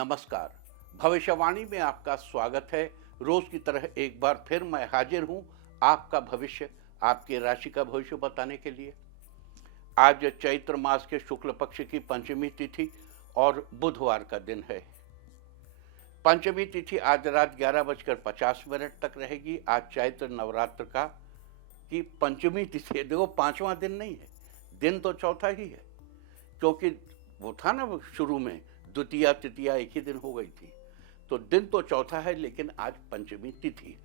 नमस्कार। भविष्यवाणी में आपका स्वागत है। रोज की तरह एक बार फिर मैं हाजिर हूं आपका भविष्य, आपके राशि का भविष्य बताने के लिए। आज चैत्र मास के शुक्ल पक्ष की पंचमी तिथि और बुधवार का दिन है। पंचमी तिथि आज रात 11:50 तक रहेगी। आज चैत्र नवरात्र का की पंचमी तिथि है। देखो, पांचवा दिन नहीं है, दिन तो चौथा ही है, क्योंकि वो था ना शुरू में द्वितीया तृतीया एक ही दिन हो गई थी, तो दिन तो चौथा है, लेकिन आज पंचमी तिथि है।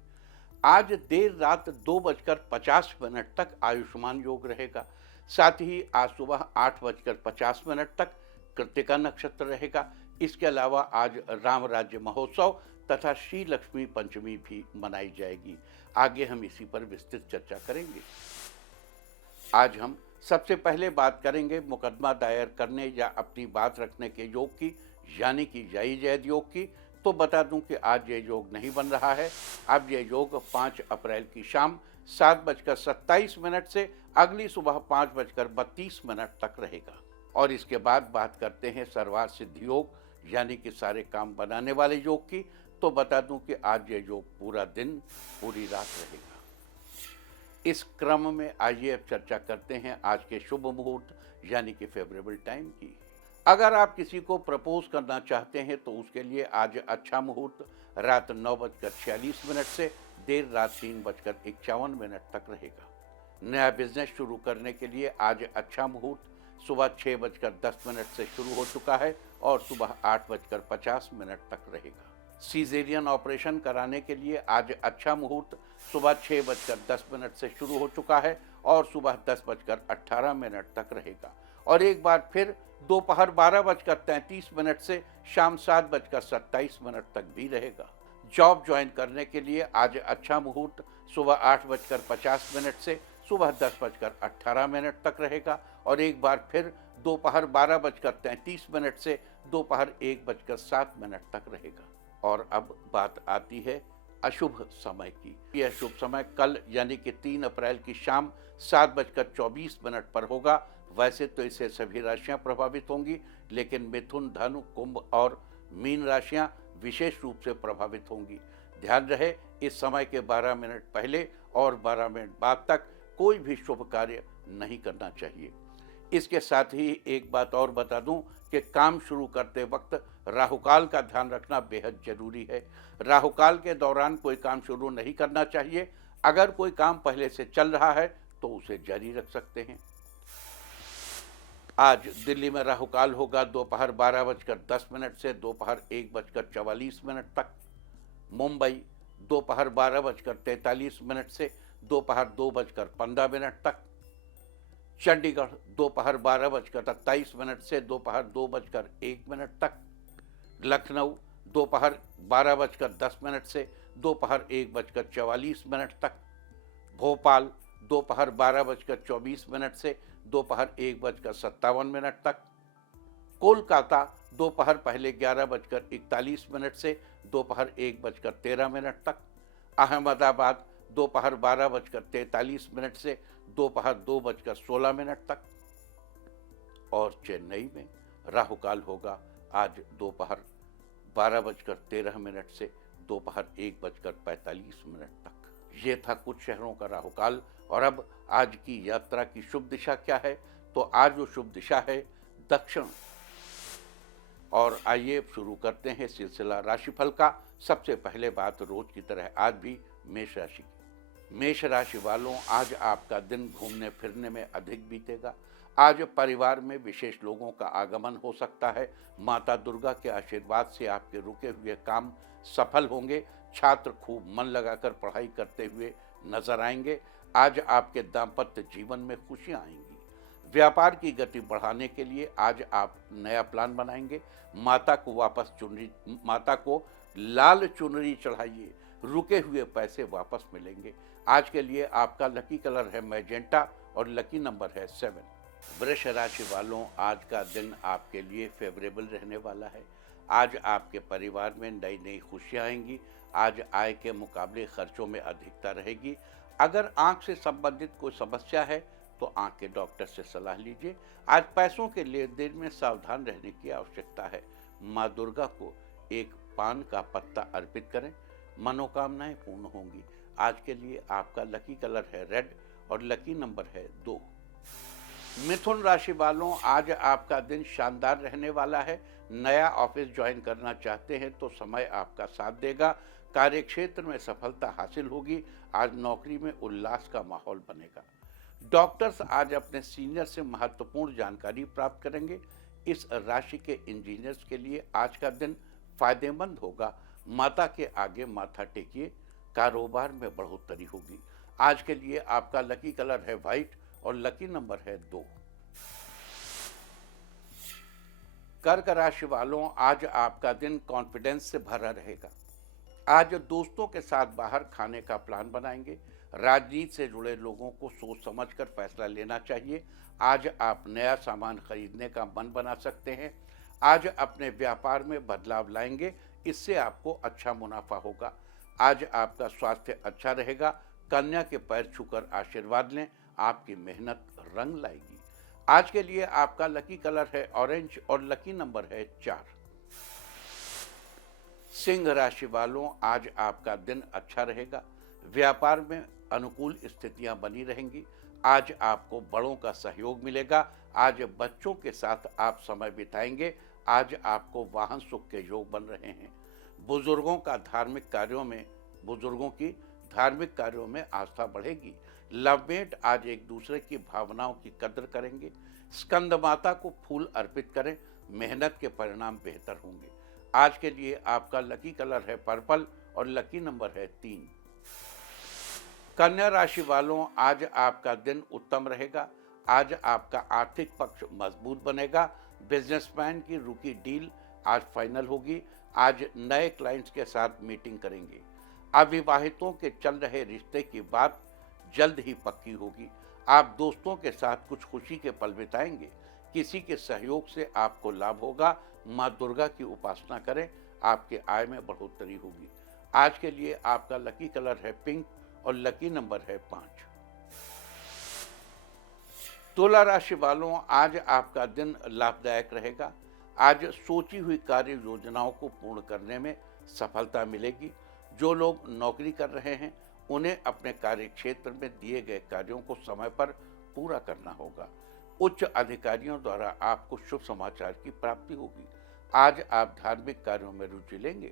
आज देर रात 2:50 तक आयुष्मान योग रहेगा। साथ ही आज सुबह 8:50 तक कृत्तिका नक्षत्र रहेगा। इसके अलावा आज राम राज्य महोत्सव तथा श्री लक्ष्मी पंचमी भी मनाई जाएगी। आगे हम इसी पर विस्तृत चर्चा करेंगे। आज हम सबसे पहले बात करेंगे मुकदमा दायर करने या अपनी बात रखने के योग की, यानी कि जय जैद योग की। तो बता दूं कि आज ये योग नहीं बन रहा है। अब ये योग 5 अप्रैल की शाम 7:27 से अगली सुबह 5:32 तक रहेगा। और इसके बाद बात करते हैं सर्वार्थ सिद्धि योग, यानी कि सारे काम बनाने वाले योग की। तो बता दूं कि आज ये योग पूरा दिन पूरी रात रहेगा। इस क्रम में आइए अब चर्चा करते हैं आज के शुभ मुहूर्त, यानी कि फेवरेबल टाइम की। अगर आप किसी को प्रपोज करना चाहते हैं तो उसके लिए आज अच्छा मुहूर्त रात 9:46 से देर रात 3:51 तक रहेगा। नया बिजनेस शुरू करने के लिए आज अच्छा मुहूर्त सुबह 6:10 से शुरू हो चुका है और सुबह 8:50 तक रहेगा। सीजेरियन ऑपरेशन कराने के लिए आज अच्छा मुहूर्त सुबह 6:10 से शुरू हो चुका है और सुबह 10:18 तक रहेगा। और एक बार फिर दोपहर 12:33 से शाम 7:27 तक भी रहेगा। जॉब ज्वाइन करने के लिए आज अच्छा मुहूर्त सुबह 8:50 से सुबह 10:18 तक रहेगा। और एक बार फिर दोपहर 12:33 से दोपहर 1:07 तक रहेगा। और अब बात आती है अशुभ समय की। यह शुभ समय कल यानी कि 3 अप्रैल की शाम 7:24 पर होगा। वैसे तो इससे सभी राशियां प्रभावित होंगी, लेकिन मिथुन, धनु, कुंभ और मीन राशियां विशेष रूप से प्रभावित होंगी। ध्यान रहे, इस समय के 12 मिनट पहले और 12 मिनट बाद तक कोई भी शुभ कार्य नहीं करना चाहिए। इसके साथ ही एक बात और बता दूं कि काम शुरू करते वक्त राहुकाल का ध्यान रखना बेहद जरूरी है। राहुकाल के दौरान कोई काम शुरू नहीं करना चाहिए। अगर कोई काम पहले से चल रहा है तो उसे जारी रख सकते हैं। आज दिल्ली में राहुकाल होगा दोपहर 12:10 से दोपहर 1:44 तक। मुंबई दोपहर 12:43 से दोपहर 2:15 तक। चंडीगढ़ दोपहर 12:27 से दोपहर 2:01 तक। लखनऊ दोपहर 12:10 से दोपहर 1:44 तक। भोपाल दोपहर 12:24 से दोपहर 1:57 तक। कोलकाता दोपहर पहले 11:41 से दोपहर 1:13 तक। अहमदाबाद दोपहर 12:43 से दोपहर 2:16 तक। और चेन्नई में राहुकाल होगा आज दोपहर 12:13 से दोपहर 1:45 तक। ये था कुछ शहरों का राहुकाल। और अब आज की यात्रा की शुभ दिशा क्या है? तो आज जो शुभ दिशा है दक्षिण। और आइए शुरू करते हैं सिलसिला राशिफल का। सबसे पहले बात रोज की तरह आज भी मेष राशि की। मेष राशि वालों, आज आपका दिन घूमने फिरने में अधिक बीतेगा। आज परिवार में विशेष लोगों का आगमन हो सकता है। माता दुर्गा के आशीर्वाद से आपके रुके हुए काम सफल होंगे। छात्र खूब मन लगाकर पढ़ाई करते हुए नजर आएंगे। आज आपके दाम्पत्य जीवन में खुशियां आएंगी। व्यापार की गति बढ़ाने के लिए आज आप नया प्लान बनाएंगे। माता को लाल चुनरी चढ़ाइए। रुके हुए पैसे वापस मिलेंगे। आज के लिए आपका लकी कलर है मैजेंटा और लकी नंबर है 7। वृष राशि वालों, आज का दिन आपके लिए फेवरेबल रहने वाला है। आज आपके परिवार में नई नई खुशियां आएंगी। आज आय के मुकाबले खर्चों में अधिकता रहेगी। अगर आंख से संबंधित कोई समस्या है तो आंख के डॉक्टर से सलाह लीजिए। आज पैसों के लेन देन में सावधान रहने की आवश्यकता है। माँ दुर्गा को एक पान का पत्ता अर्पित करें, मनोकामनाएं पूर्ण होंगी। आज के लिए आपका लकी कलर है रेड और लकी नंबर है 2। मिथुन राशि वालों, आज आपका दिन शानदार रहने वाला है। नया ऑफिस ज्वाइन करना चाहते हैं तो समय आपका साथ देगा। कार्यक्षेत्र में सफलता हासिल होगी। आज नौकरी में उल्लास का माहौल बनेगा। डॉक्टर्स आज अपने सीनियर से महत्वपूर्ण जानकारी प्राप्त करेंगे। इस राशि के इंजीनियर्स के लिए आज का दिन फायदेमंद होगा। माता के आगे माथा टेकिए, कारोबार में बढ़ोतरी होगी। आज के लिए आपका लकी कलर है व्हाइट और लकी नंबर है 2। कर्क राशि वालों, आज आपका दिन कॉन्फिडेंस से भरा रहेगा। आज दोस्तों के साथ बाहर खाने का प्लान बनाएंगे। राजनीति से जुड़े लोगों को सोच समझकर फैसला लेना चाहिए। आज आप नया सामान खरीदने का मन बना सकते हैं। आज अपने व्यापार में बदलाव लाएंगे, इससे आपको अच्छा मुनाफा होगा। आज आपका स्वास्थ्य अच्छा रहेगा। कन्या के पैर छूकर आशीर्वाद लें, आपकी मेहनत रंग लाएगी। आज के लिए आपका लकी कलर है ऑरेंज और लकी नंबर है 4। सिंह राशि वालों, आज आपका दिन अच्छा रहेगा। व्यापार में अनुकूल स्थितियां बनी रहेंगी। आज आपको बड़ों का सहयोग मिलेगा। आज बच्चों के साथ आप समय बिताएंगे। आज आपको वाहन सुख के योग बन रहे हैं। बुजुर्गों की धार्मिक कार्यों में आस्था बढ़ेगी। लवमेट आज एक दूसरे की भावनाओं की कद्र करेंगे। स्कंद माता को फूल अर्पित करें, मेहनत के परिणाम बेहतर होंगे। आज के लिए आपका लकी कलर है पर्पल और लकी नंबर है 3। कन्या राशि वालों, आज आपका दिन उत्तम रहेगा। आज आपका आर्थिक पक्ष मजबूत बनेगा। बिजनेसमैन की रुकी डील आज फाइनल होगी। आज नए क्लाइंट्स के साथ मीटिंग करेंगे। अविवाहितों के चल रहे रिश्ते की बात जल्द ही पक्की होगी। आप दोस्तों के साथ कुछ खुशी के पल बिताएंगे। किसी के सहयोग से आपको लाभ होगा। माँ दुर्गा की उपासना करें, आपके आय में बढ़ोतरी होगी। आज के लिए आपका लकी कलर है पिंक और लकी नंबर है 5। तुला राशि वालों, आज आपका दिन लाभदायक रहेगा। आज सोची हुई कार्य योजनाओं को पूर्ण करने में सफलता मिलेगी। जो लोग नौकरी कर रहे हैं उन्हें अपने कार्य क्षेत्र में दिए गए कार्यों को समय पर पूरा करना होगा। उच्च अधिकारियों द्वारा आपको शुभ समाचार की प्राप्ति होगी। आज आप धार्मिक कार्यों में रुचि लेंगे।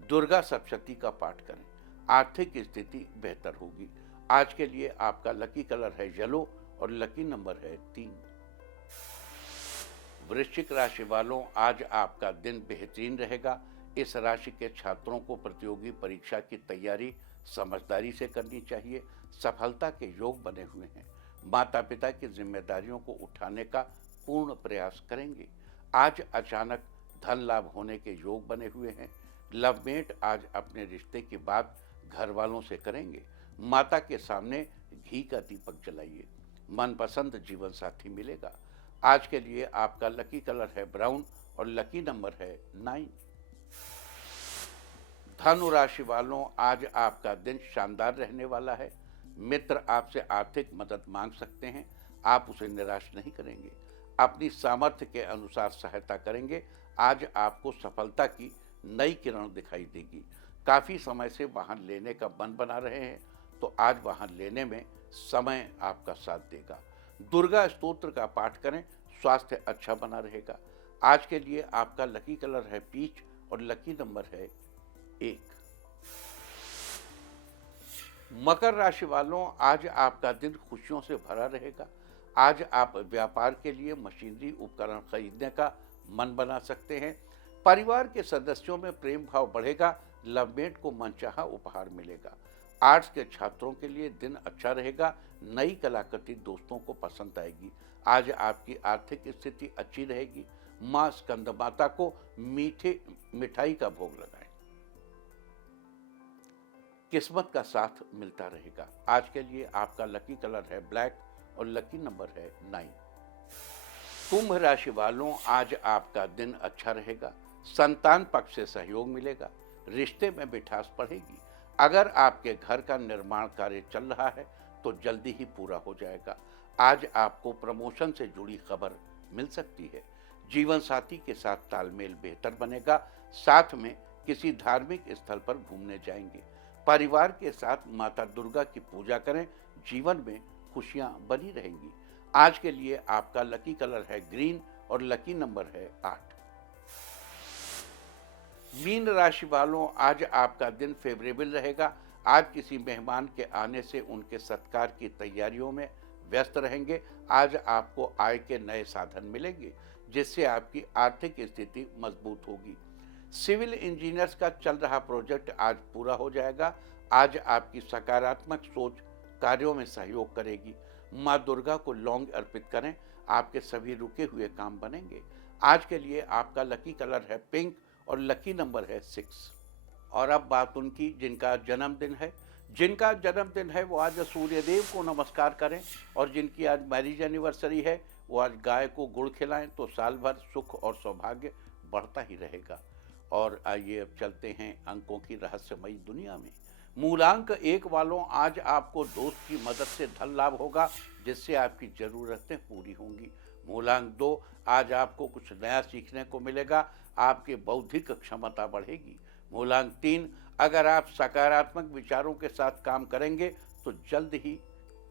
दुर्गा सप्तशती का पाठ करें, आर्थिक स्थिति बेहतर होगी। आज के लिए आपका लकी कलर है येलो और लकी नंबर है 3। वृश्चिक राशि वालों, आज आपका दिन बेहतरीन रहेगा। इस राशि के छात्रों को प्रतियोगी परीक्षा की तैयारी समझदारी से करनी चाहिए। सफलता के योग बने हुए हैं। माता पिता की जिम्मेदारियों को उठाने का पूर्ण प्रयास करेंगे। आज अचानक धन लाभ होने के योग बने हुए हैं। लवमेट आज अपने रिश्ते की बात घर वालों से करेंगे। माता के सामने घी का दीपक जलाइए। मनपसंद जीवन साथी मिलेगा। आज के लिए आपका लकी कलर है ब्राउन और लकी नंबर है 9। धनु राशि वालों, आज आपका दिन शानदार रहने वाला है। मित्र आपसे आर्थिक मदद मांग सकते हैं। आप उसे निराश नहीं करेंगे। अपनी सामर्थ्य के अनुसार सहायता करेंगे। आज आपको सफलता की नई किरण दिखाई देगी। काफ़ी समय से वाहन लेने का मन बना रहे हैं तो आज वाहन लेने में समय आपका साथ देगा। दुर्गा स्तोत्र का पाठ करें, स्वास्थ्य अच्छा बना रहेगा। आज के लिए आपका लकी कलर है पीच और लकी नंबर है 1। मकर राशि वालों, आज आपका दिन खुशियों से भरा रहेगा। आज आप व्यापार के लिए मशीनरी उपकरण खरीदने का मन बना सकते हैं। परिवार के सदस्यों में प्रेम भाव बढ़ेगा। लवमेट को मनचाहा उपहार मिलेगा। आर्ट्स के छात्रों के लिए दिन अच्छा रहेगा। नई कलाकृति दोस्तों को पसंद आएगी। आज आपकी आर्थिक स्थिति अच्छी रहेगी। मां स्कंद माता को मिठाई का भोग लगाएं। किस्मत का साथ मिलता रहेगा। आज के लिए आपका लकी कलर है ब्लैक और लकी नंबर है 9। कुंभ राशि वालों, आज आपका दिन अच्छा रहेगा। संतान पक्ष से सहयोग मिलेगा। रिश्ते में मिठास बढ़ेगी। अगर आपके घर का निर्माण कार्य चल रहा है तो जल्दी ही पूरा हो जाएगा। आज आपको प्रमोशन से जुड़ी खबर मिल सकती है। जीवन साथी के साथ तालमेल बेहतर बनेगा। साथ में किसी धार्मिक स्थल पर घूमने जाएंगे। परिवार के साथ माता दुर्गा की पूजा करें, जीवन में खुशियां बनी रहेंगी। आज के लिए आपका लकी कलर है ग्रीन और लकी नंबर है 8। मीन राशि वालों, आज आपका दिन फेवरेबल रहेगा। आज किसी मेहमान के आने से उनके सत्कार की तैयारियों में व्यस्त रहेंगे। आज आपको आय के नए साधन मिलेंगे, जिससे आपकी आर्थिक स्थिति मजबूत होगी। सिविल इंजीनियर्स का चल रहा प्रोजेक्ट आज पूरा हो जाएगा। आज आपकी सकारात्मक सोच कार्यों में सहयोग करेगी। माँ दुर्गा को लौंग अर्पित करें, आपके सभी रुके हुए काम बनेंगे। आज के लिए आपका लकी कलर है पिंक और लकी नंबर है 6। और अब बात उनकी जिनका जन्मदिन है। जिनका जन्मदिन है वो आज सूर्यदेव को नमस्कार करें, और जिनकी आज मैरिज एनिवर्सरी है वो आज गाय को गुड़ खिलाएं, तो साल भर सुख और सौभाग्य बढ़ता ही रहेगा। और आइए अब चलते हैं अंकों की रहस्यमयी दुनिया में। मूलांक 1 वालों, आज आपको दोस्त की मदद से धन लाभ होगा, जिससे आपकी जरूरतें पूरी होंगी। मूलांक 2, आज आपको कुछ नया सीखने को मिलेगा, आपकी बौद्धिक क्षमता बढ़ेगी। मूलांक 3, अगर आप सकारात्मक विचारों के साथ काम करेंगे तो जल्द ही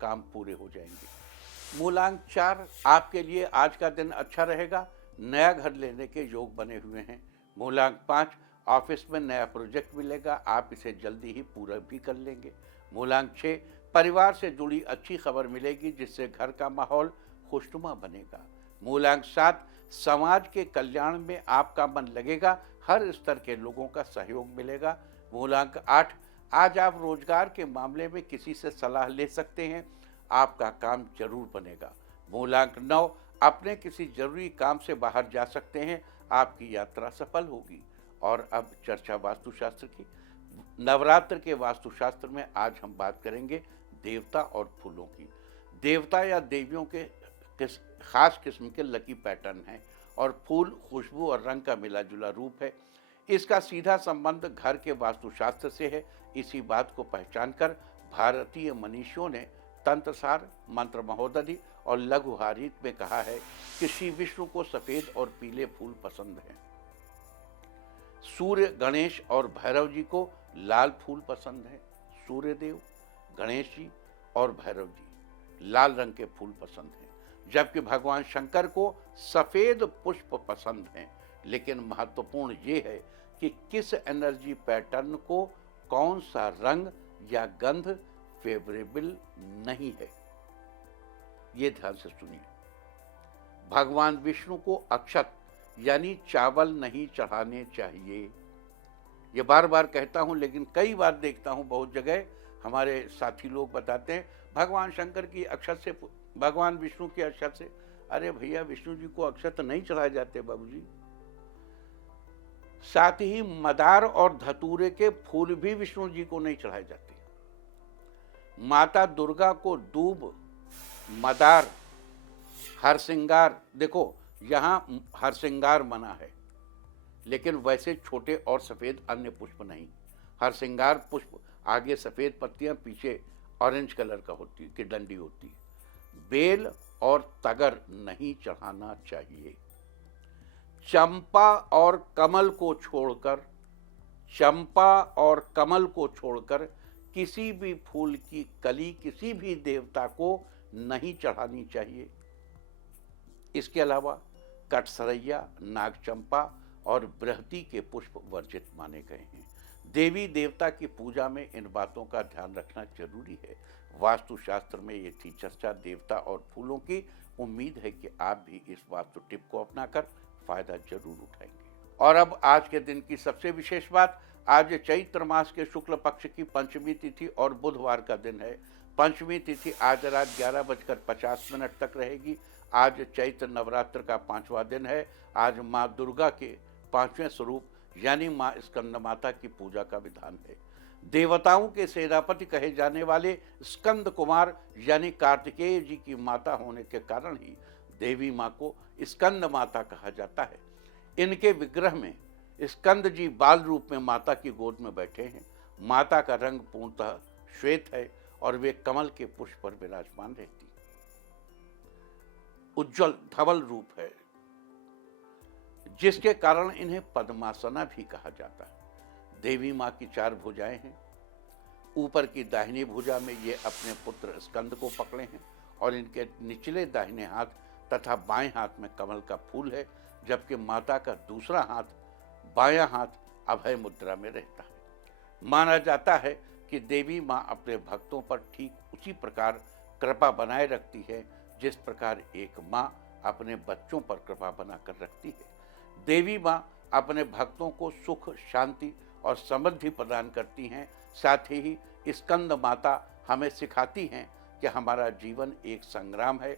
काम पूरे हो जाएंगे। मूलांक 4, आपके लिए आज का दिन अच्छा रहेगा, नया घर लेने के योग बने हुए हैं। मूलांक 5, ऑफिस में नया प्रोजेक्ट मिलेगा, आप इसे जल्दी ही पूरा भी कर लेंगे। मूलांक 6, परिवार से जुड़ी अच्छी खबर मिलेगी, जिससे घर का माहौल खुशनुमा बनेगा। मूलांक 7, समाज के कल्याण में आपका मन लगेगा, हर स्तर के लोगों का सहयोग मिलेगा। मूलांक 8, आज आप रोजगार के मामले में किसी से सलाह ले सकते हैं, आपका काम जरूर बनेगा। मूलांक 9, अपने किसी जरूरी काम से बाहर जा सकते हैं, आपकी यात्रा सफल होगी। और अब चर्चा वास्तुशास्त्र की। नवरात्र के वास्तुशास्त्र में आज हम बात करेंगे देवता और फूलों की। देवता या देवियों के खास किस्म के लकी पैटर्न हैं, और फूल खुशबू और रंग का मिला जुला रूप है। इसका सीधा संबंध घर के वास्तुशास्त्र से है। इसी बात को पहचानकर भारतीय मनीषियों ने तंत्रसार, मंत्र महोदधि और लघुहारीत में कहा है कि श्री विष्णु को सफेद और पीले फूल पसंद हैं। सूर्य, गणेश और भैरव जी को लाल फूल पसंद हैं। सूर्यदेव, गणेश जी और भैरव जी लाल रंग के फूल पसंद हैं, जबकि भगवान शंकर को सफेद पुष्प पसंद हैं। लेकिन महत्वपूर्ण ये है कि किस एनर्जी पैटर्न को कौन सा रंग या गंध फेवरेबल नहीं है, ये ध्यान से सुनिए। भगवान विष्णु को अक्षत यानी चावल नहीं चढ़ाने चाहिए। ये बार बार कहता हूं, लेकिन कई बार देखता हूं बहुत जगह हमारे साथी लोग बताते हैं भगवान शंकर की अक्षत से, भगवान विष्णु की अक्षत से। अरे भैया, विष्णु जी को अक्षत नहीं चढ़ाए जाते बाबूजी। साथ ही मदार और धतूरे के फूल भी विष्णु जी को नहीं चढ़ाए जाते। माता दुर्गा को दूब, मदार, हरसिंगार, देखो यहां हरसिंगार मना है, लेकिन वैसे छोटे और सफेद अन्य पुष्प नहीं। हरसिंगार पुष्प आगे सफेद पत्तियां, पीछे ऑरेंज कलर का होती की डंडी होती है। बेल और तगर नहीं चढ़ाना चाहिए। चंपा और कमल को छोड़कर, चंपा और कमल को छोड़कर किसी भी फूल की कली किसी भी देवता को नहीं चढ़ानी चाहिए। इसके अलावा कटसरैया, नागचंपा और बृहति के पुष्प वर्जित माने गए हैं। देवी देवता की पूजा में इन बातों का ध्यान रखना जरूरी है। वास्तुशास्त्र में ये थी चर्चा देवता और फूलों की। उम्मीद है कि आप भी इस वास्तु टिप को अपनाकर फायदा जरूर उठाएंगे। और अब आज के दिन की सबसे विशेष बात, आज चैत्र मास के शुक्ल पक्ष की पंचमी तिथि और बुधवार का दिन है। पंचमी तिथि आज रात 11:50 तक रहेगी। आज चैत्र नवरात्र का 5वां दिन है। आज माँ दुर्गा के 5वें स्वरूप यानी माँ स्कंद माता की पूजा का विधान है। देवताओं के सेनापति कहे जाने वाले स्कंद कुमार यानी कार्तिकेय जी की माता होने के कारण ही देवी माँ को स्कंद माता कहा जाता है। इनके विग्रह में स्कंद जी बाल रूप में माता की गोद में बैठे हैं। माता का रंग पूर्णतः श्वेत है और वे कमल के पुष्प पर विराजमान रहती। उज्जवल धवल रूप है। जिसके कारण इन्हें पद्मासना भी कहा जाता है। देवी माँ की 4 भुजाएं हैं। ऊपर की दाहिनी भुजा में ये अपने पुत्र स्कंद को पकड़े हैं और इनके निचले दाहिने हाथ तथा बाएं हाथ में कमल का फूल है, जबकि माता का दूसरा हाथ, बायां हाथ अभय मुद्रा में रहता है। माना जाता है कि देवी माँ अपने भक्तों पर ठीक उसी प्रकार कृपा बनाए रखती है जिस प्रकार एक माँ अपने बच्चों पर कृपा बनाकर रखती है। देवी माँ अपने भक्तों को सुख, शांति और समृद्धि प्रदान करती हैं। साथ ही स्कंद माता हमें सिखाती हैं कि हमारा जीवन एक संग्राम है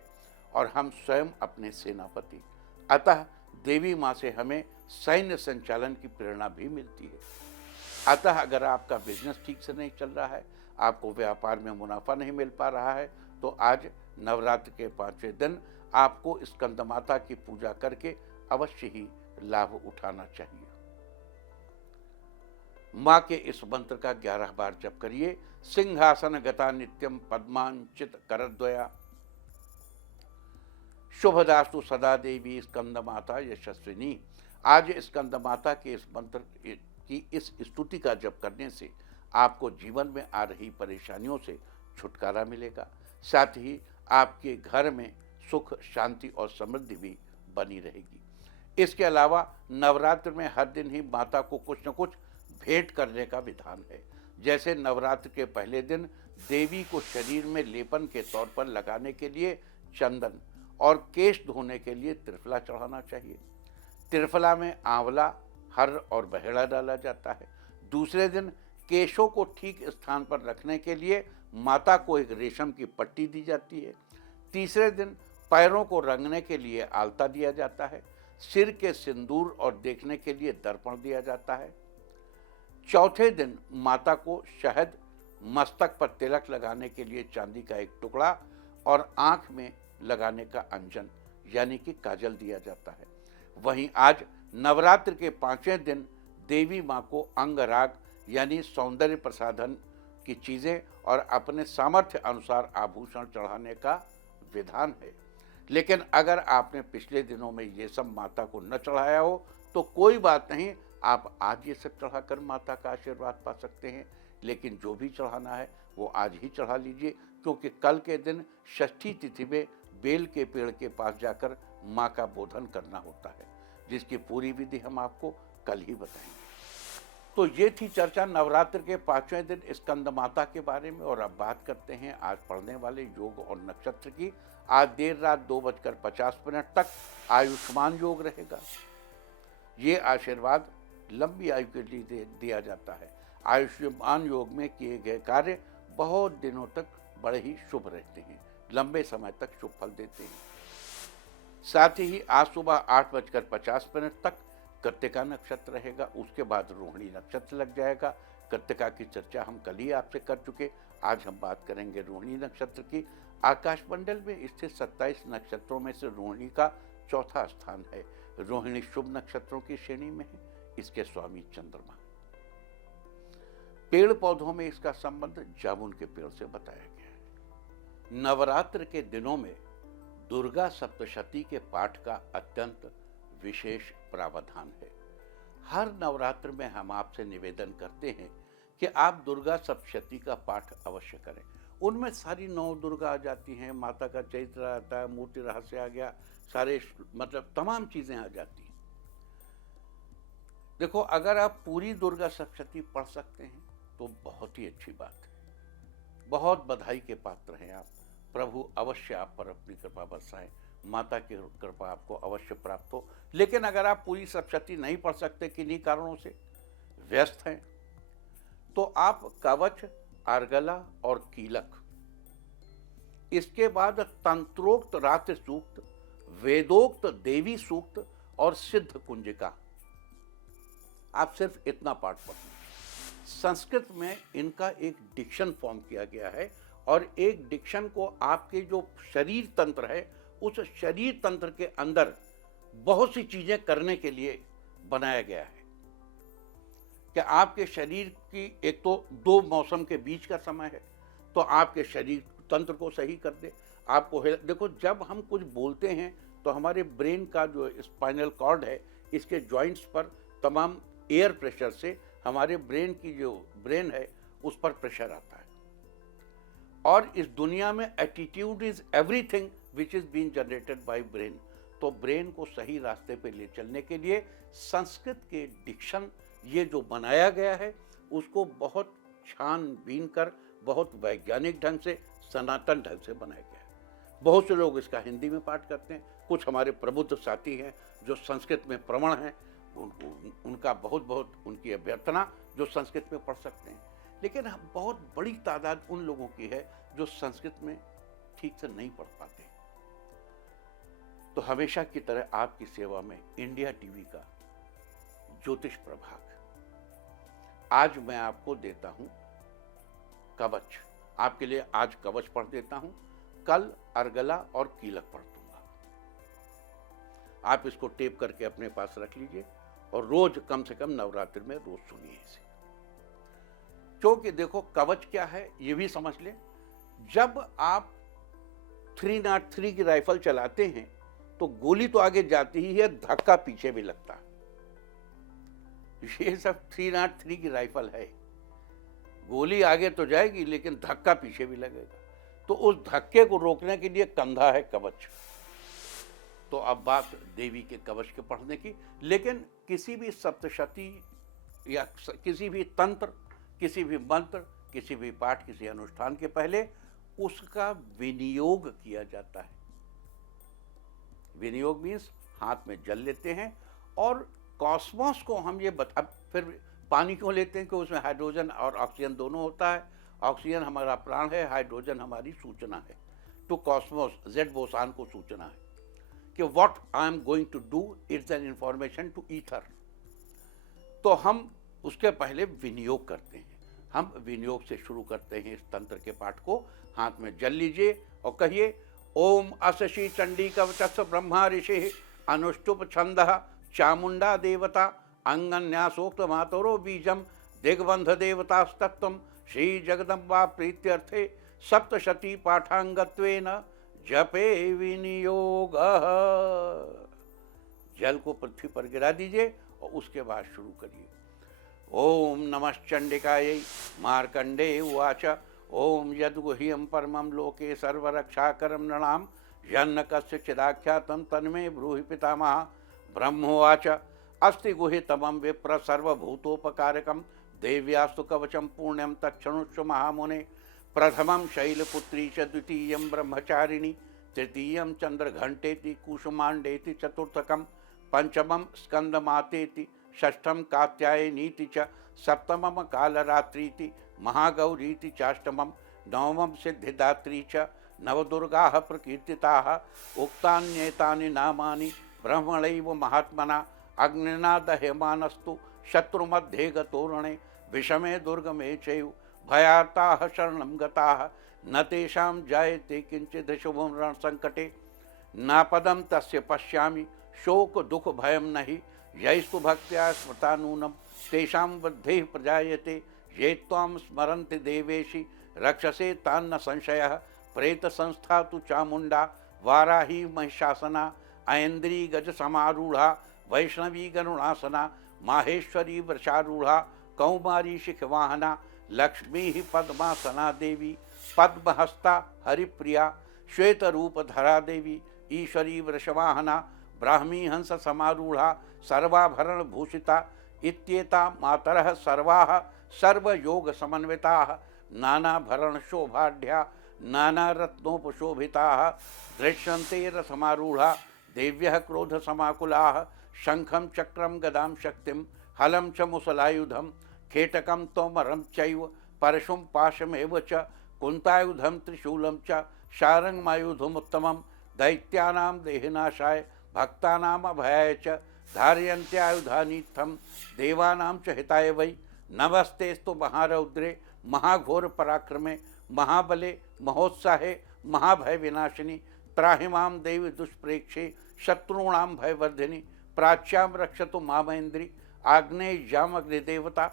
और हम स्वयं अपने सेनापति। अतः देवी माँ से हमें सैन्य संचालन की प्रेरणा भी मिलती है। अतः अगर आपका बिजनेस ठीक से नहीं चल रहा है, आपको व्यापार में मुनाफा नहीं मिल पा रहा है, तो आज नवरात्र के 5वें दिन आपको स्कंद माता की पूजा करके अवश्य ही लाभ उठाना चाहिए। माँ के इस मंत्र का 11 बार जप करिए। सिंहासन गता नित्यम पद्मांचित करद्वया, शुभदास्तु सदा देवी स्कंद माता यशस्विनी। आज स्कंद माता के इस मंत्र की इस स्तुति का जप करने से आपको जीवन में आ रही परेशानियों से छुटकारा मिलेगा। साथ ही आपके घर में सुख, शांति और समृद्धि भी बनी रहेगी। इसके अलावा नवरात्र में हर दिन ही माता को कुछ न कुछ भेंट करने का विधान है। जैसे नवरात्र के पहले दिन देवी को शरीर में लेपन के तौर पर लगाने के लिए चंदन और केश धोने के लिए त्रिफला चढ़ाना चाहिए। त्रिफला में आंवला, हर और बहेड़ा डाला जाता है। दूसरे दिन केशों को ठीक स्थान पर रखने के लिए माता को एक रेशम की पट्टी दी जाती है। तीसरे दिन पैरों को रंगने के लिए आलता दिया जाता है। सिर के सिंदूर और देखने के लिए दर्पण दिया जाता है। चौथे दिन माता को शहद, मस्तक पर तिलक लगाने के लिए चांदी का एक टुकड़ा और आंख में लगाने का अंजन यानी कि काजल दिया जाता है। वहीं आज नवरात्र के 5वें दिन देवी माँ को अंगराग यानी सौंदर्य प्रसाधन की चीज़ें और अपने सामर्थ्य अनुसार आभूषण चढ़ाने का विधान है। लेकिन अगर आपने पिछले दिनों में ये सब माता को न चढ़ाया हो तो कोई बात नहीं, आप आज ये सब चढ़ाकर माता का आशीर्वाद पा सकते हैं। लेकिन जो भी चढ़ाना है वो आज ही चढ़ा लीजिए, क्योंकि कल के दिन षष्ठी तिथि में बेल के पेड़ के पास जाकर माँ का बोधन करना होता है, जिसकी पूरी विधि हम आपको कल ही बताएंगे। तो ये थी चर्चा नवरात्र के 5वें दिन स्कंद माता के बारे में। और अब बात करते हैं आज पढ़ने वाले योग और नक्षत्र की। आज देर रात 2:50 तक आयुष्मान योग रहेगा। ये आशीर्वाद लंबी आयु के लिए दिया जाता है। आयुष्मान योग में किए गए कार्य बहुत दिनों तक बड़े ही शुभ रहते हैं, लंबे समय तक शुभ फल देते हैं। साथ ही आज सुबह 8:50 तक कृत्तिका नक्षत्र रहेगा। उसके बाद रोहिणी नक्षत्र लग जाएगा। कृत्तिका की चर्चा हम कल ही आपसे कर चुके। आज हम बात करेंगे रोहिणी नक्षत्र की। आकाशमंडल में स्थित 27 नक्षत्रों में से रोहिणी का चौथा स्थान है। रोहिणी शुभ नक्षत्रों की श्रेणी में है। इसके स्वामी चंद्रमा। पेड़ पौधों में इसका संबंध जामुन के पेड़ से बताया गया है। नवरात्र के दिनों में दुर्गा सप्तशती के पाठ का अत्यंत विशेष प्रावधान है। हर नवरात्र में हम आपसे निवेदन करते हैं कि आप दुर्गा सप्तशती का पाठ अवश्य करें। उनमें सारी 9 दुर्गा आ जाती हैं, माता का चरित्र आता है, मूर्ति रहस्य आ गया, सारे मतलब तमाम चीजें आ जाती हैं। देखो, अगर आप पूरी दुर्गा सप्तशती पढ़ सकते हैं तो बहुत ही अच्छी बात है। बहुत बधाई के पात्र हैं आप। प्रभु अवश्य आप पर अपनी कृपा बरसाएं, माता की कृपा आपको अवश्य प्राप्त हो। लेकिन अगर आप पूरी सप्तशती नहीं पढ़ सकते, किन्हीं कारणों से व्यस्त हैं, तो आप कवच, अर्गला और कीलक, इसके बाद तंत्रोक्त रात्रि सूक्त, वेदोक्त देवी सूक्त और सिद्ध कुंजिका, आप सिर्फ इतना पाठ पढ़ें। संस्कृत में इनका एक डिक्शन फॉर्म किया गया है और एक डिक्शन को आपके जो शरीर तंत्र है उस शरीर तंत्र के अंदर बहुत सी चीजें करने के लिए बनाया गया है कि आपके शरीर की एक तो 2 मौसम के बीच का समय है, तो आपके शरीर तंत्र को सही कर दे। आपको देखो, जब हम कुछ बोलते हैं तो हमारे ब्रेन का जो स्पाइनल कॉर्ड है इसके जॉइंट्स पर तमाम एयर प्रेशर से हमारे ब्रेन की जो ब्रेन है उस पर प्रेशर आता है। और इस दुनिया में attitude is everything which is being generated by brain. तो ब्रेन को सही रास्ते पे ले चलने के लिए संस्कृत के डिक्शन ये जो बनाया गया है उसको बहुत छानबीन कर बहुत वैज्ञानिक ढंग से सनातन ढंग से बनाया गया है। बहुत से लोग इसका हिंदी में पाठ करते हैं, कुछ हमारे प्रबुद्ध साथी हैं जो संस्कृत में प्रवण हैं, उनका बहुत बहुत उनकी अभ्यर्थना जो संस्कृत में पढ़ सकते हैं। लेकिन बहुत बड़ी तादाद उन लोगों की है जो संस्कृत में ठीक से नहीं पढ़ पाते। तो हमेशा की तरह आपकी सेवा में इंडिया टीवी का ज्योतिष प्रभाग, आज मैं आपको देता हूं कवच। आपके लिए आज कवच पढ़ देता हूं, कल अर्गला और कीलक पढ़ दूंगा। आप इसको टेप करके अपने पास रख लीजिए और रोज कम से कम नवरात्रि में रोज सुनिए इसे। क्योंकि देखो कवच क्या है ये भी समझ लें। जब आप 303 की राइफल चलाते हैं तो गोली तो आगे जाती ही है, धक्का पीछे भी लगता है। ये सब 303 की राइफल है, गोली आगे तो जाएगी लेकिन धक्का पीछे भी लगेगा। तो उस धक्के को रोकने के लिए कंधा है कवच। तो अब बात देवी के कवच के पढ़ने की। लेकिन किसी भी सप्तशती या किसी भी तंत्र, किसी भी मंत्र, किसी भी पाठ, किसी अनुष्ठान के पहले उसका विनियोग किया जाता है। विनियोग मीन्स हाथ में जल लेते हैं और कॉस्मोस को हम ये फिर पानी क्यों लेते हैं कि उसमें हाइड्रोजन और ऑक्सीजन दोनों होता है। ऑक्सीजन हमारा प्राण है, हाइड्रोजन हमारी सूचना है। टू कॉस्मोस, जेड बोसान को सूचना है कि what I am going to do it's an information to either. तो हम उसके पहले विनियोग करते हैं। हम विनियोग से शुरू करते हैं इस तंत्र के पाठ को। हाथ में जल लीजिए और कहिए ओम असशी चंडी कवचस्स ब्रह्मा ऋषि अनुष्टुप छंदः चामुंडा देवता अंगन्यासोक्त मातरो बीजम दिग्बंध देवतास्तत्वम श्री जगदम्बा प्रीत्यर्थे सप्तशती पाठांगत्वेन जपे विनियोग। जल को पृथ्वी पर गिरा दीजिए और उसके बाद शुरू करिए। ओम नमश्चंडिकायै मार्कंडे उवाच ओम यद्गुह्यं परमं लोके सर्वरक्षाकरं नृणां यन्न कस्यचिदाख्यातं तन्मे ब्रूहि पितामह। ब्रह्मोवाच अस्ति गुह्यतमं विप्र सर्वभूतोपकारकं देव्यास्तु कवचं पुण्यं तच्छृणुष्व महामुने। प्रथमं शैलपुत्री च द्वितीयं ब्रह्मचारिणी तृतीयं चंद्रघंटेति कुसुमांडेति चतुर्थकं पंचमं स्कंदमातेति षष्ठं कात्यायनीति च सप्तमं कालरात्रीति महागौरीति चाष्टमं नवमं सिद्धिदात्री च नवदुर्गाः प्रकीर्तिताः। उक्तान्येतानि नामानि ब्रह्मणैव महात्मना अग्निना दह्यमानस्तु शत्रुमध्ये गतोरणे विषमे दुर्गमे चैव भयार्ताः शरणं गताः न तेषां जायते किंचित् शुभं रणसंकटे। नापदं तस्य पश्यामि शोक दुख भयं नहि यैस्तु भक्त्या स्मृता नूनं तेषां वृद्धिः प्रजायते। ये त्वां स्मरन्ति देवेशि रक्षसे तान्न संशयः। प्रेत संस्था तु चामुंडा वाराही महिषासना ऐन्द्री गज समारूढ़ा वैष्णवी गरुणासना माहेश्वरी वृषारूढ़ा कौमारी शिखवाहना लक्ष्मी ही पद्मासना देवी पद्महस्ता हरिप्रिया श्वेत रूप धरा देवी ईश्वरी वृषवाहना ब्राह्मी हंस समारूढ़ा सर्वाभरण भूषिता इत्येता मातरः सर्वाः सर्वयोग समन्विताः नानाभरण शोभाढ्या नाना रत्नोपशोभिताः दृश्यन्ते रसमारूढ़ा देव्यः क्रोध समाकुलाः शंखं चक्रं गदां शक्तिं हलं च मुसलायुधं खेटकं तोमरं चैव परशुं पाशमेव च कुन्तायुधं त्रिशूलं च शारङ्गमायुधमुत्तमं दैत्यानां देहनाशाय भक्तानाम् अभयाय च धारयन्त्यायुधानीत्थं देवानां च हिताय वै। नमस्तेस्तु महारौद्रे महाघोर पराक्रमे महाबले महोत्साहे महाभय विनाशिनी त्राहि मां देवी दुष्प्रेक्षे शत्रूणां भयवर्धिनी प्राच्यां रक्षतु मामेन्द्री आग्नेय्याम् अग्निदेवता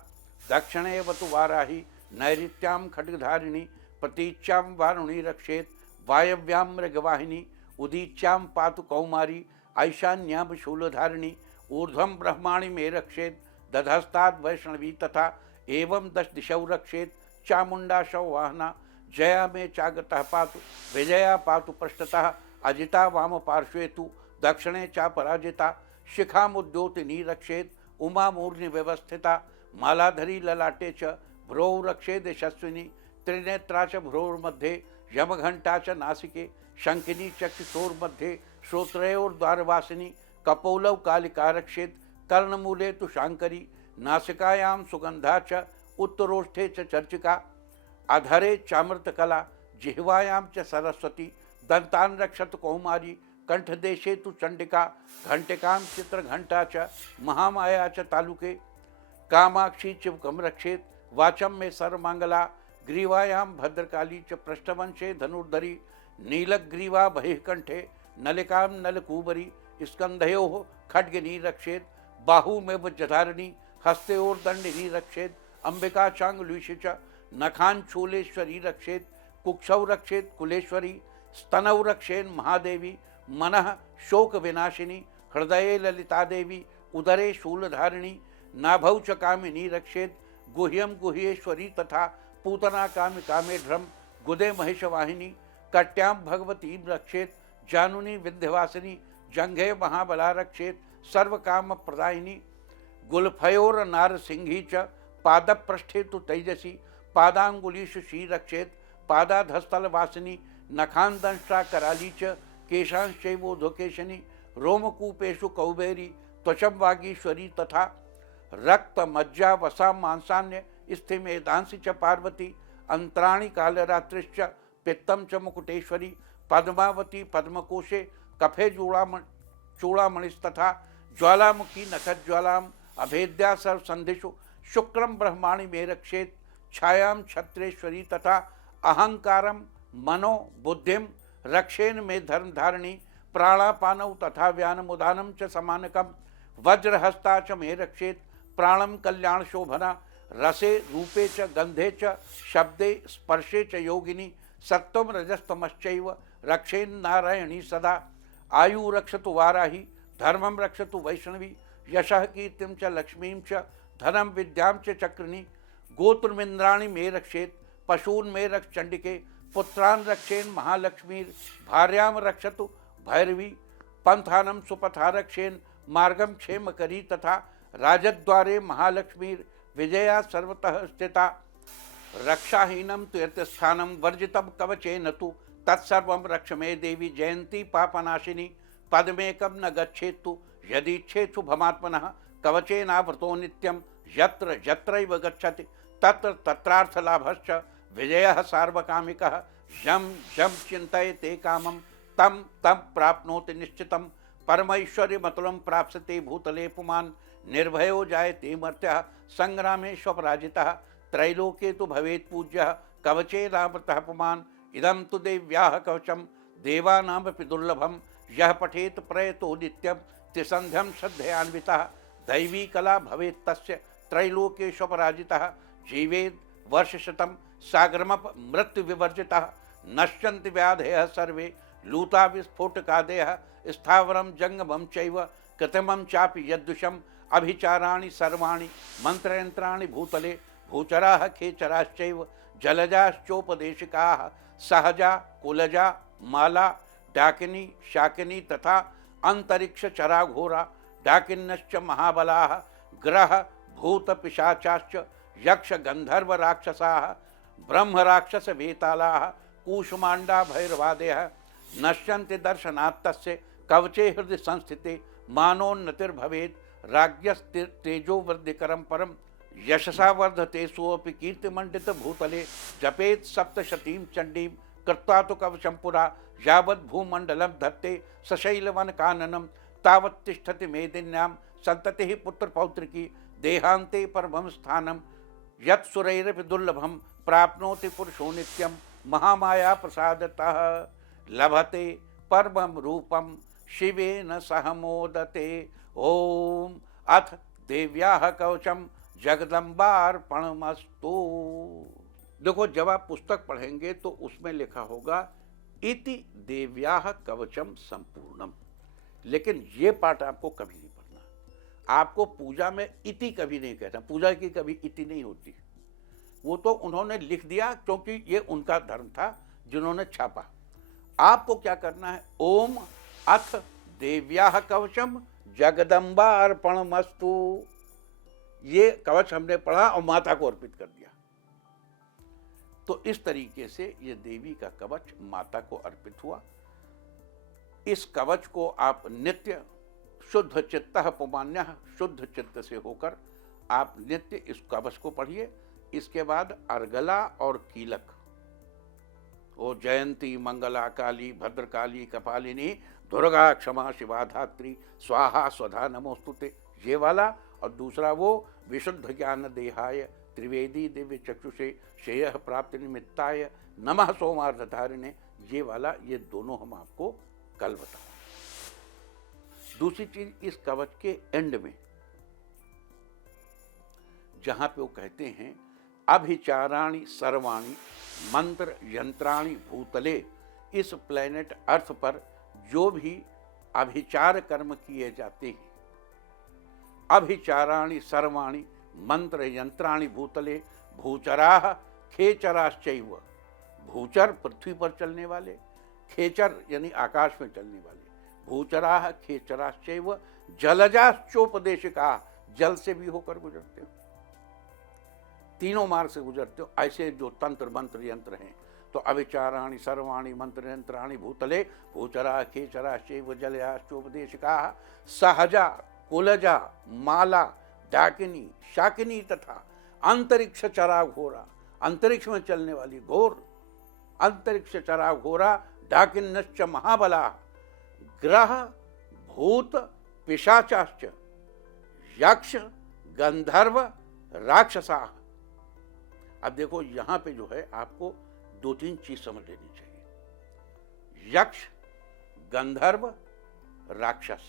दक्षिणे वतु वाराही नैऋत्यां खड्गधारिणी प्रतीच्यां वारुणी रक्षेत् वायव्यां मृगवाहिनी उदीच्यां पातु कौमारी ऐशान्यां शूलधारिणी ऊर्ध्वं ब्रह्माणि मे रक्षेत् दधस्ताद् वैष्णवी तथा एवं 10 दिशौ रक्षेत् चामुण्डाशौ वाहना जया मे चागतः पातु विजया पातु पृष्ठतः अजिता वाम पार्श्वे तु दक्षिणे चा पराजिता शिखामुद्योतिनी रक्षेत् उमा मूर्नि व्यवस्थिता मालाधरी ललाटे च भ्रौ रक्षेत् यशस्विनी त्रिनेत्रा च भ्रोर्मध्ये यमघंटा च नासिके शंखिनी चक्षुषोर्मध्ये श्रोत्रयोर्द्वारवासिनी कपोलौ कालिका रक्षेत् कर्णमूले तु शांकरी नासिकायां सुगंधा च उत्तरोष्ठे च चर्चिका अधरे चामृतकला जिह्वायां च सरस्वती दंतान् रक्षत कौमारी कंठदेशे तु चंडिका घंटिकां चित्रघंटा च महामाया च तालुके कामाक्षी चिवकम रक्षेत् वाचम में सर्वमंगला ग्रीवायां भद्रकाली च पृष्ठवंशे धनुर्धरी नीलग्रीवा बहिर्कंठे नलिकां नलकूबरी स्कंधयोः खड्गिनी रक्षेत् बाहू में वज्रधारिणी हस्तेर्दंडिनी रक्षेत् अंबिका चांगुलीषि च नखांचूलेश्वरी रक्षेत् कुक्षौ रक्षेत् कुलेश्वरी स्तनौ रक्षेन् महादेवी मनः शोक विनाशिनी हृदये ललिता देवी उदरे शूलधारिणी नाभौ च कामिनी रक्षेत् गुह्यं गुह्येश्वरी तथा पूतना कामिकामेढ्रम गुदे महिषवाहिनी कट्यां भगवती रक्षेत् जानुनी विंध्यवासिनी जंघे महाबला रक्षेत् सर्वकाम प्रदायिनी गुलफयोर नारसिंही च पादपृष्ठे तु तेजसी पादांगुलीषु शी रक्षेत् पादाधस्थलवासिनी नखांदंष्टा कराली च केशांश्चैवोधकेशनी रोमकूपेषु कौबेरी त्वचं वागीश्वरी तथा रक्त मज्जा वसा मांसान्य स्थिमेदांसि च पार्वती अंतराणि कालरात्रिश्च पित्तं च मुकुटेश्वरी पद्मावती पद्मकोशे कफे चूड़ामणिस्तथा ज्वालामुखी नखज्वालाम् अभेद्या सर्वसन्धिषु शुक्रं ब्रह्माणि मे रक्षेत् छायां छत्रेश्वरी तथा अहंकारं मनो बुद्धिं रक्षेन मे धर्मधारिणी प्राणापानौ तथा व्यानमुदानं च समानकं वज्रहस्ता च मे रक्षेत् प्राणं कल्याण शोभना रसे रूपे च गंधे च शब्दे स्पर्शे च योगिनी सत्वं रजस्तमश्चैव रक्षेन् नारायणी सदा आयु रक्षतु वाराही धर्मं रक्षतु वैष्णवी यशः कीर्तिं च लक्ष्मीं च धनं विद्यां च चक्रिणी गोत्रमिन्द्राणि मे रक्षेत् पशून् मे रक्ष चंडिके पुत्रान् रक्षेन् महालक्ष्मीर् भार्यां रक्षतु भैरवी पंथानं सुपथा रक्षेन् मार्गं क्षेमकरी तथा राजद्वारे महालक्ष्मीर् विजया सर्वतः स्थिता रक्षाहीनं तु यतस्थानं वर्जितं कवचेन तु तत्सर्वं रक्ष मे देवी जयंती पापनाशिनी पदमेकं न गच्छेत्तु यदीच्छेत्सु भमात्मनः कवचेनावृतो नित्यं यत्र यत्रैव गच्छति तत्र तत्रार्थलाभश्च विजयः सार्वकामिकः यं यं चिन्तयते कामं तं तं प्राप्नोति निश्चितं परमैश्वर्यमतुलं प्राप्स्यते भूतले पुमान् निर्भयो जायते मर्त्यः संग्रामे स्वपराजितः त्रैलोके तु भवेत् पूज्यः कवचेनावृतः पुमान् इदं तु देव्याः कवचं देवानामपि दुर्लभं यः पठेत् प्रयतो नित्यं त्रिसन्ध्यं श्रद्धयान्वितः दैवी कला भवेत् तस्य त्रैलोके स्वपराजितः जीवेद् वर्षशतं सागरमप मृत्युविवर्जितः नश्यन्ति व्याधयः सर्वे लूता विस्फोटकादयः स्थावरं जंगमं चैव कृत्रिमं चापि यद्दुषम् अभिचाराणि सर्वाणि मंत्रयंत्राणि भूतले भूचराः खेचराश्चैव जलजाश्चोपदेशिकाः सहजा कुलजा माला डाकिनी शाकिनी तथा अंतरिक्ष चराघोरा डाकिन्यश्च महाबलाः ग्रह भूत पिशाचाश्च यक्ष गंधर्व राक्षसाः ब्रह्म राक्षस वेतालाः कूष्मांडा भैरवादयः नश्यन्ति दर्शनात् तस्य कवचे हृदय संस्थिते मानोन्नतिर्भवेत् राज्ञस्तेजो वृद्धिकरं परम यशसा वर्धते सोऽपि कीर्तिमण्डित भूतले जपेत् सप्तशतीं चण्डीं कृत्वा तु कवचं पुरा यावत् भूमण्डलं धत्ते सशैलवन काननं तावत् तिष्ठति मेदिन्यां सन्ततिः पुत्रपौत्रिकी देहान्ते परमं स्थानं यत् सुरैरपि दुर्लभं प्राप्नोति पुरुषो नित्यं महामाया प्रसादतः लभते परमं रूपं शिवेन सह मोदते। ओम अथ देव्याः कवचम जगदम्बार्पणमस्तु। देखो, जब आप पुस्तक पढ़ेंगे तो उसमें लिखा होगा इति देव्याः कवचम संपूर्णम, लेकिन ये पाठ आपको कभी नहीं पढ़ना। आपको पूजा में इति कभी नहीं कहना, पूजा की कभी इति नहीं होती। वो तो उन्होंने लिख दिया क्योंकि ये उनका धर्म था जिन्होंने छापा। आपको क्या करना है, ओम अथ देव्याः कवचम जगदम्बा अर्पणमस्तु, ये कवच हमने पढ़ा और माता को अर्पित कर दिया। तो इस तरीके से ये देवी का कवच माता को अर्पित हुआ। इस कवच को आप नित्य शुद्ध चित्तः पुमान्यः, शुद्ध चित्त से होकर आप नित्य इस कवच को पढ़िए। इसके बाद अर्गला और कीलक, ओ जयंती मंगला काली भद्रकाली कपालिनी दुर्गा क्षमा शिवा धात्री स्वाहा स्वधा नमोस्तुते, ये वाला। और दूसरा वो विशुद्ध ज्ञान देहाय त्रिवेदी दिव्य चक्षुषे श्रेय प्राप्ति निमित्ताय नमः सोमार्धधारिणे, ये वाला। ये दोनों हम आपको कल बताएं। दूसरी चीज, इस कवच के एंड में जहां पे वो कहते हैं अभिचाराणि सर्वाणि मंत्र यंत्राणि भूतले, इस प्लेनेट अर्थ पर जो भी अभिचार कर्म किए जाते हैं, अभिचाराणि सर्वाणि मंत्र यंत्राणि भूतले भूचराः खेचराश्चैव, भूचर पृथ्वी पर चलने वाले, खेचर यानी आकाश में चलने वाले, भूचराः खेचराश्चैव जलजाश्चोपदेशिका, जल से भी होकर गुजरते हो, तीनों मार्ग से गुजरते हो। ऐसे जो तंत्र मंत्र यंत्र हैं, तो अभिचाराणि सर्वाणि मंत्र यंत्राणि भूतले भूचरा खेचराश्चैव जलजाश्चोपदेशिका सहजा कुलजा माला डाकिनी शाकिनी तथा अंतरिक्ष चरा घोरा, अंतरिक्ष में चलने वाली घोर, अंतरिक्ष चरा घोरा डाकिन्नश्च महाबला ग्रह भूत पिशाचाश्च यक्ष गंधर्व राक्षसा। अब देखो यहां पे जो है आपको दो तीन चीज समझ लेनी चाहिए। यक्ष गंधर्व राक्षस,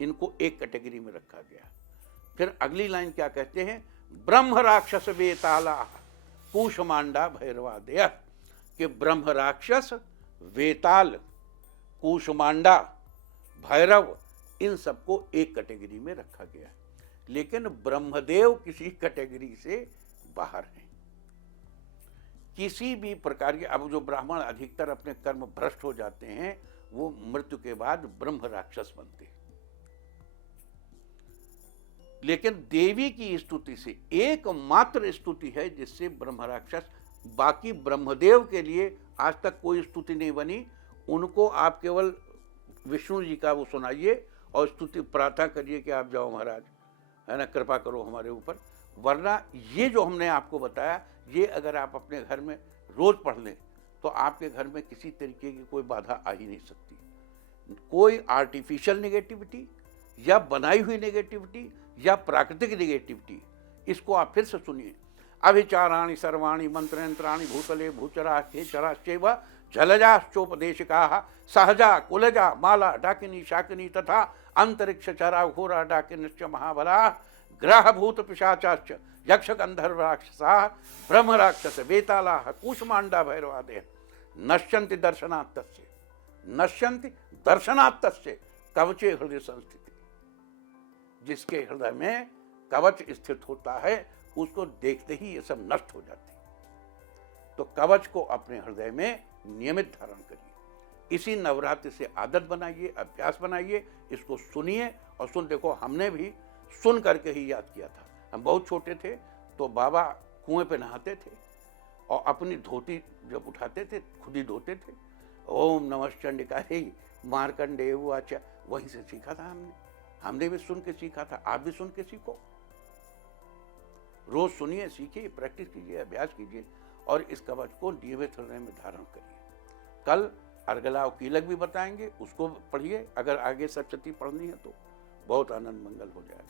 इनको एक कैटेगरी में रखा गया। फिर अगली लाइन क्या कहते हैं, ब्रह्म राक्षस वेताला कूष्मांडा भैरवादय, कि ब्रह्म राक्षस वेताल कूष्मांडा भैरव, इन सबको एक कैटेगरी में रखा गया। लेकिन ब्रह्मदेव किसी कैटेगरी से बाहर हैं। किसी भी प्रकार के, अब जो ब्राह्मण अधिकतर अपने कर्म भ्रष्ट हो जाते हैं, वो मृत्यु के बाद ब्रह्म राक्षस बनते हैं। लेकिन देवी की स्तुति से एकमात्र स्तुति है जिससे ब्रह्म राक्षस, बाकी ब्रह्मदेव के लिए आज तक कोई स्तुति नहीं बनी। उनको आप केवल विष्णु जी का वो सुनाइए और स्तुति प्रार्थना करिए कि आप जाओ महाराज, है ना, कृपा करो हमारे ऊपर। वरना ये जो हमने आपको बताया, ये अगर आप अपने घर में रोज पढ़ लें तो आपके घर में किसी तरीके की कोई बाधा आ ही नहीं सकती। कोई आर्टिफिशियल नेगेटिविटी या बनाई हुई नेगेटिविटी या प्राकृतिक नेगेटिविटी, इसको आप फिर से सुनिए। अभिचाराणि सर्वाणि मंत्र यंत्राणि भूतले भूचरा खेचराश्चैव जलजाश्चोपदेशिकाः सहजा कुलजा माला डाकिनी शाकिनी तथा अंतरिक्ष चरा घोरा डाकिनश्च महाबला ग्रह भूत पिशाचाश्च यक्ष गंधर्व राक्षसाः ब्रह्म राक्षस वेतालाः कूष्मांडा भैरवादयः नश्यन्ति दर्शनात्तस्य, नश्यन्ति दर्शनात्तस्य कवचे हृदय संस्थिति। जिसके हृदय में कवच स्थित होता है उसको देखते ही ये सब नष्ट हो जाते हैं। तो कवच को अपने हृदय में नियमित धारण करिए। इसी नवरात्रि से आदत बनाइए, अभ्यास बनाइए, इसको सुनिए और देखो हमने भी सुन करके ही याद किया था। हम बहुत छोटे थे तो बाबा कुएं पे नहाते थे और अपनी धोती जब उठाते थे खुद ही धोते थे। ओम नमः चंडिकाय मार्कंडेय उवाच, वहीं से सीखा था हमने भी सुन के सीखा था। आप भी सुन के सीखो, रोज सुनिए, सीखिए, प्रैक्टिस कीजिए, अभ्यास कीजिए और इस कवच को नियमित हृदय में धारण करिए। कल अर्गला और कीलक भी बताएंगे, उसको पढ़िए। अगर आगे सप्तशती पढ़नी है तो बहुत आनंद मंगल हो जाएगा।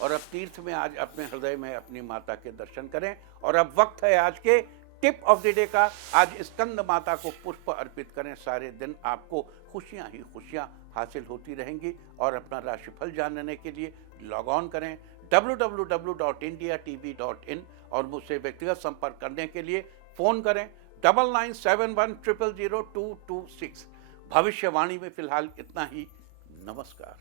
और अब तीर्थ में आज अपने हृदय में अपनी माता के दर्शन करें। और अब वक्त है आज के टिप ऑफ द डे का। आज स्कंद माता को पुष्प अर्पित करें। सारे दिन आपको खुशियां ही खुशियां हासिल होती रहेंगी। और अपना राशिफल जानने के लिए लॉग ऑन करें www.indiatv.in और मुझसे व्यक्तिगत संपर्क करने के लिए फ़ोन करें 9971000226। भविष्यवाणी में फिलहाल इतना ही। नमस्कार।